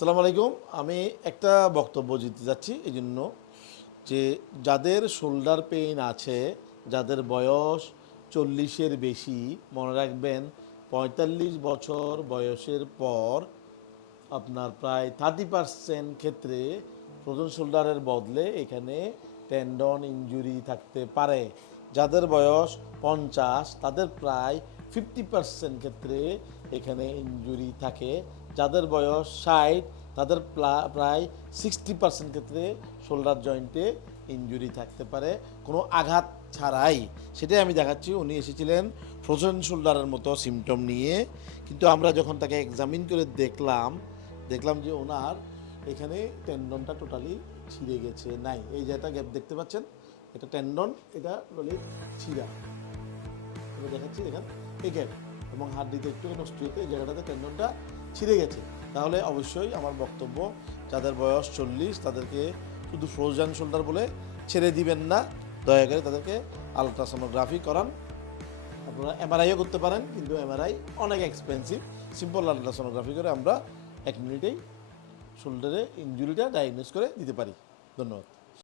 সালাম আলাইকুম। আমি একটা বক্তব্য দিতে যাচ্ছি এই জন্য যে যাদের শোল্ডার পেইন আছে, যাদের বয়স চল্লিশের বেশি, মনে রাখবেন পঁয়তাল্লিশ বছর বয়সের পর আপনার প্রায় থার্টি পার্সেন্ট ক্ষেত্রে ফ্রোজেন শোল্ডারের বদলে এখানে টেন্ডন ইনজুরি থাকতে পারে। যাদের বয়স পঞ্চাশ, তাদের প্রায় ফিফটি পার্সেন্ট ক্ষেত্রে এখানে ইনজুরি থাকে। যাদের বয়স ষাট, তাদের প্রায় সিক্সটি পার্সেন্ট ক্ষেত্রে শোল্ডার জয়েন্টে ইনজুরি থাকতে পারে। কোনো আঘাত ছাড়াই। সেটাই আমি দেখাচ্ছি। উনি এসেছিলেন ফ্রোজেন শোল্ডারের মতো সিমটম নিয়ে। কিন্তু আমরা যখন তাকে এক্সামিন করে দেখলাম দেখলাম যে ওনার এখানে টেন্ডনটা টোটালি ছিঁড়ে গেছে। নাই, এই যে একটা গ্যাপ দেখতে পাচ্ছেন? এটা টেন্ডন এটা ছিঁড়া। এবার দেখাচ্ছি, দেখেন। গ্যাপ এবং হাড্ডিতে একটু নষ্ট হতে এই জায়গাটাতে টেন্ডনটা ছিঁড়ে গেছে। তাহলে অবশ্যই আমার বক্তব্য, যাদের বয়স চল্লিশ, তাদেরকে শুধু ফ্রোজেন শোল্ডার বলে ছেড়ে দিবেন না। দয়া করে তাদেরকে আলট্রাসোনোগ্রাফি করান। আপনারা এমআরআইও করতে পারেন, কিন্তু এমআরআই অনেক এক্সপেন্সিভ সিম্পল আলট্রাসোনোগ্রাফি করে আমরা এক মিনিটেই শোল্ডারে ইঞ্জুরিটা ডায়াগনোস করে দিতে পারি। ধন্যবাদ।